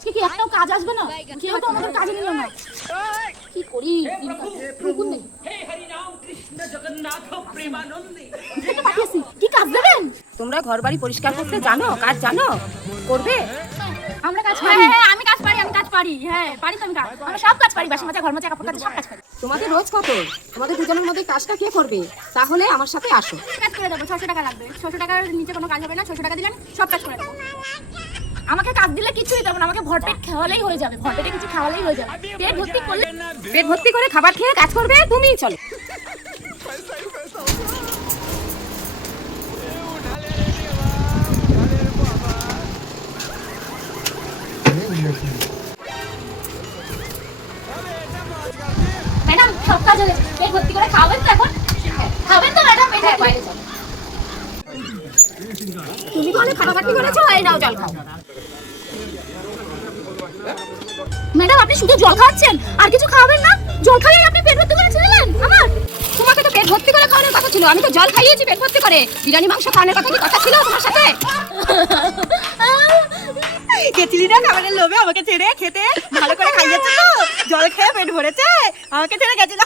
আজকে কি একটাও কাজ আসবে না? কেউ তো আমাদের কাজে নিল না। কি করি? হে হরি রাম কৃষ্ণ জগন্নাথ প্রেমানন্দে। এটা পাঠিয়েছি, কি কাজ দেবেন? তোমরা ঘর বাড়ি পরিষ্কার করতে জানো? কাজ জানো? করবে? আমরা কাজ পারি। হ্যাঁ আমি কাজ পারি, আমি কাজ পারি। হ্যাঁ পারি তো আমি কাজ। আমরা সব কাজ পারি, বাসন মাজা, ঘর মোছা, কাপড় কাচা, সব কাজ পারি। তোমাদের রোজ কত? তোমাদের দুজনের মধ্যে কাজটা কে করবে? তাহলে আমার সাথে আসো। কাজ করে দেবো, 600 টাকা লাগবে। 600 টাকার নিচে কোনো কাজ হবে না। 600 টাকা দিলে আমি সব কাজ করে দেবো। আমাকে কাজ দিলে কিছুই দেবো না, আমাকে ভরপেট খাওয়ালেই হয়ে যাবে। ভরপেটে কিছু খাওয়ালেই হয়ে যাবে। পেট ভর্তি করলে, পেট ভর্তি করে খাবার খেয়ে কাজ করবে তুমি। চলো। ম্যাডাম সব কাজ হয়ে গেছে। পেট ভর্তি করে খাবেন তো এখন? খাবেন তো ম্যাডাম? পেট বাইরে চলো। তুমি বলে খাটাখাটি করেছো, এই নাও জল খাও। ম্যাডাম আপনি শুধু জল খাওয়াচ্ছেন, আর কিছু খাওয়াবেন না? জল খাইয়ে আপনি পেট ভর্তি করে ছিলেন আমার। তোমাকে তো পেট ভর্তি করে খাওয়ানোর কথা ছিল, আমি তো জল খাইয়েছি পেট ভর্তি করে। বিরিয়ানি মাংস খাওয়ানোর কথা কি কথা ছিল তোমার সাথে? গেছিলি না খাবারের লোভে আমাকে ছেড়ে খেতে? ভালো করে খাইয়েছো তো? জল খেয়ে পেট ভরেছে? আমাকে ছেড়ে গেছিল।